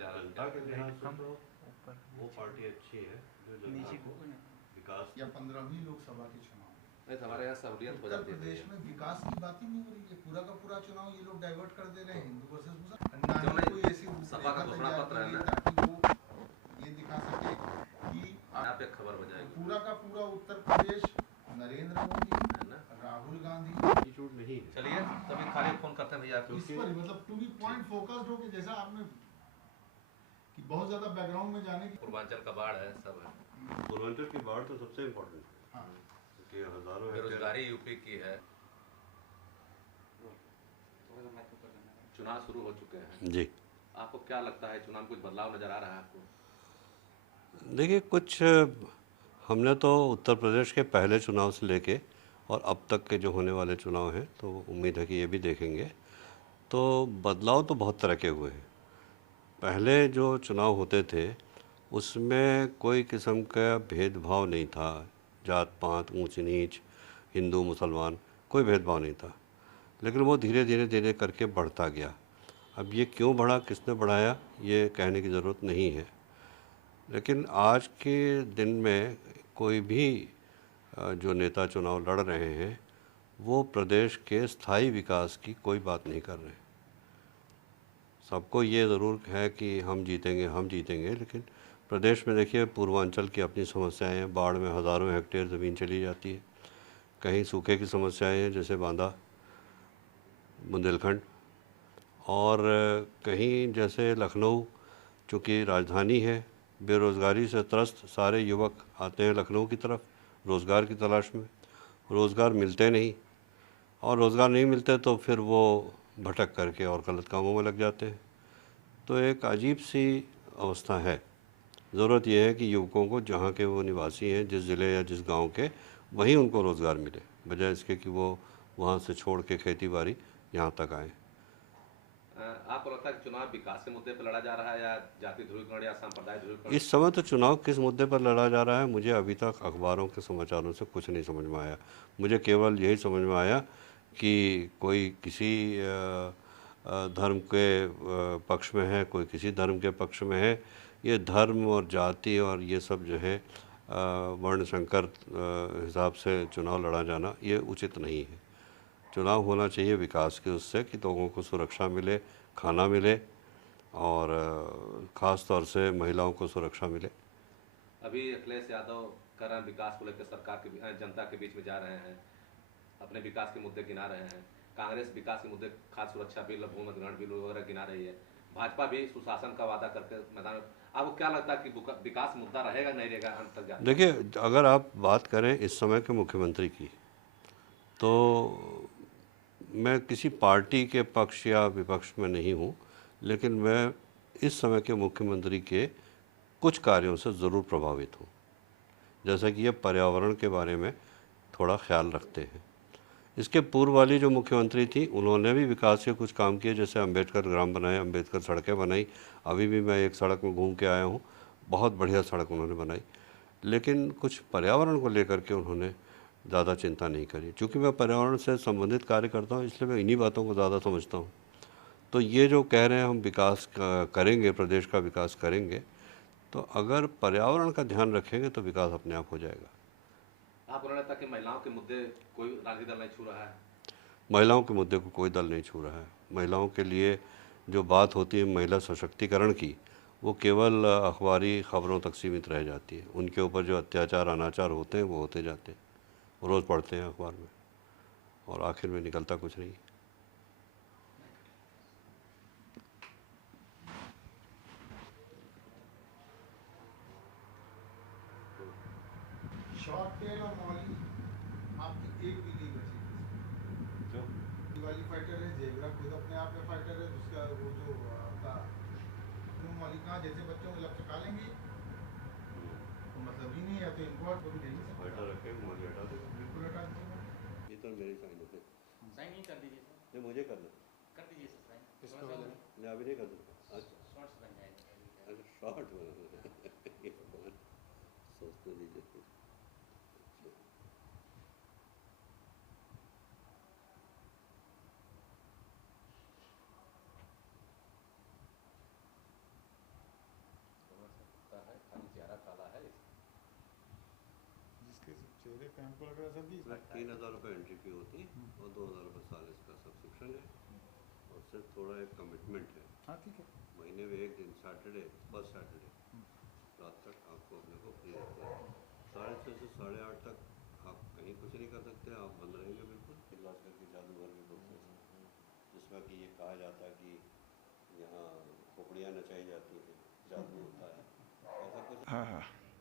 जा रहा जनता के लिहाज से तो ऊपर वो पार्टी अच्छी है जो जनता को विकास या 15वीं लोकसभा के चुनाव नहीं, हमारे यहाँ सहूलियत हो उत्तर जाती है प्रदेश में विकास की बात ही नहीं हो रही है। पूरा का पूरा चुनाव ये लोग डाइवर्ट कर दे रहे हैं हिंदू वर्सेस मुसलमान। ना क्यों ही नहीं? कोई ऐसी सपा का घोषणा तैयार पत्र है की ना। गई ताकि वो ये दिखा सके कि यहाँ पे खबर हो जाएगी पूरा का पूरा उत्तर प्रदेश नरेंद्र मोदी है ना। राहुल गांधी एटीट्यूड नहीं है। चलिए तभी खाली फोन करते हैं भैया आपको। इस पर मतलब टू बी पॉइंट फोकस्ड हो कि जैसा आपने कि बहुत ज्यादा बैकग्राउंड में जाने की पूर्वांचल का बाढ़ है, सब है, पूर्वांचल की बाढ़ तो सबसे इम्पोर्टेंट है हाँ। क्योंकि हजारों बेरोजगारी यूपी की है, चुनाव शुरू हो चुके हैं जी। आपको क्या लगता है चुनाव में कुछ बदलाव नजर आ रहा है आपको? देखिए, कुछ हमने तो उत्तर प्रदेश के पहले चुनाव से लेके और अब तक के जो होने वाले चुनाव हैं तो उम्मीद है कि ये भी देखेंगे, तो बदलाव तो बहुत तरह के हुए हैं। पहले जो चुनाव होते थे उसमें कोई किस्म का भेदभाव नहीं था, जात पात ऊंच नीच हिंदू मुसलमान कोई भेदभाव नहीं था, लेकिन वो धीरे धीरे धीरे करके बढ़ता गया। अब ये क्यों बढ़ा, किसने बढ़ाया, ये कहने की ज़रूरत नहीं है, लेकिन आज के दिन में कोई भी जो नेता चुनाव लड़ रहे हैं वो प्रदेश के स्थायी विकास की कोई बात नहीं कर रहे। सबको ये ज़रूर है कि हम जीतेंगे, लेकिन प्रदेश में देखिए पूर्वांचल की अपनी समस्याएं हैं। बाढ़ में हज़ारों हेक्टेयर ज़मीन चली जाती है, कहीं सूखे की समस्याएं हैं जैसे बांदा बुंदेलखंड, और कहीं जैसे लखनऊ चूँकि राजधानी है, बेरोज़गारी से त्रस्त सारे युवक आते हैं लखनऊ की तरफ रोज़गार की तलाश में, रोज़गार मिलते नहीं, और रोज़गार नहीं मिलते तो फिर वो भटक करके और गलत कामों में लग जाते हैं। तो एक अजीब सी अवस्था है। ज़रूरत यह है कि युवकों को जहाँ के वो निवासी हैं, जिस ज़िले या जिस गांव के, वहीं उनको रोज़गार मिले, बजाय इसके कि वो वहाँ से छोड़ के खेती बाड़ी यहाँ तक आए। आपको लगता है कि चुनाव विकास के मुद्दे पर लड़ा जा रहा है या जाति ध्रुवीकरण या सांप्रदाय ध्रुवीकरण? इस समय तो चुनाव किस मुद्दे पर लड़ा जा रहा है मुझे अभी तक अखबारों के समाचारों से कुछ नहीं समझ में आया। मुझे केवल यही समझ में आया कि कोई किसी धर्म के पक्ष में है, कोई किसी धर्म के पक्ष में है। ये धर्म और जाति और ये सब जो है वर्ण संकर हिसाब से चुनाव लड़ा जाना ये उचित नहीं है। चुनाव होना चाहिए विकास के उससे कि लोगों को सुरक्षा मिले, खाना मिले, और ख़ास तौर से महिलाओं को सुरक्षा मिले। अभी अखिलेश यादव कर रहे हैं विकास को लेकर सरकार के जनता के बीच में जा रहे हैं, अपने विकास के मुद्दे गिना रहे हैं। कांग्रेस विकास के मुद्दे, खाद्य सुरक्षा बिल, भूमि अधिग्रहण बिल वगैरह गिना रही है। भाजपा भी सुशासन का वादा करके मैदान में। आपको क्या लगता है कि विकास मुद्दा रहेगा नहीं रहेगा अंत तक जाए? देखिए, अगर आप बात करें इस समय के मुख्यमंत्री की, तो मैं किसी पार्टी के पक्ष या विपक्ष में नहीं हूँ, लेकिन मैं इस समय के मुख्यमंत्री के कुछ कार्यों से ज़रूर प्रभावित हूँ। जैसा कि ये पर्यावरण के बारे में थोड़ा ख्याल रखते हैं। इसके पूर्व वाली जो मुख्यमंत्री थी उन्होंने भी विकास के कुछ काम किए, जैसे अम्बेडकर ग्राम बनाए, अम्बेडकर सड़कें बनाई। अभी भी मैं एक सड़क में घूम के आया हूँ, बहुत बढ़िया सड़क उन्होंने बनाई, लेकिन कुछ पर्यावरण को लेकर के उन्होंने ज़्यादा चिंता नहीं करी। चूँकि मैं पर्यावरण से संबंधित कार्य करता हूँ इसलिए मैं इन्हीं बातों को ज़्यादा समझता हूँ। तो ये जो कह रहे हैं हम विकास करेंगे, प्रदेश का विकास करेंगे, तो अगर पर्यावरण का ध्यान रखेंगे तो विकास अपने आप हो जाएगा। आप बोल रहे थे कि महिलाओं के मुद्दे कोई राजनीतिक दल नहीं छू रहा है? महिलाओं के मुद्दे को कोई दल नहीं छू रहा है। महिलाओं के लिए जो बात होती है महिला सशक्तिकरण की, वो केवल अखबारी ख़बरों तक सीमित रह जाती है। उनके ऊपर जो अत्याचार अनाचार होते हैं वो होते जाते हैं, रोज़ पढ़ते हैं अखबार में, और आखिर में निकलता कुछ नहीं। शॉर्ट टेल और मौली आपकी एक भी नहीं बची। जो दिवाली फाइटर है, जेबरा खुद अपने आप में फाइटर है, उसका वो जो आपका मौली कहाँ जैसे बच्चों को जब चका लेंगे तो मतलब ही नहीं है, तो इनको और कभी नहीं सकते। हटा रखे, मौली हटा दो, बिल्कुल हटा दीजिए। ये तो मेरी साइन है। साइन नहीं कर दीजिए सर, नहीं, मुझे करना, कर दीजिए सर साइन। मैं अभी नहीं कर दूँगा। अच्छा, शॉर्ट्स बन जाएगा। अच्छा, शॉर्ट सोचते दीजिए। चेहरे पे हमको लग रहा है सर जी 3,000 रुपये एंट्री फी होती और 2,000 रुपये साल इसका सब्सक्रिप्शन है और सिर्फ थोड़ा एक कमिटमेंट है। हाँ ठीक है महीने में एक दिन सैटरडे बस सैटरडे रात तक आपको अपने को फ्री रहते हैं। 6:30 से 8:30 तक आप कहीं कुछ नहीं कर सकते, आप बंद रहेंगे बिल्कुल। लाकर के जादूगर के प्रोसेस जिसमें कि ये कहा जाता है कि यहाँ खोपड़ियाँ नचाई जाती हैं, जादू होता है, ऐसा कुछ। हाँ हाँ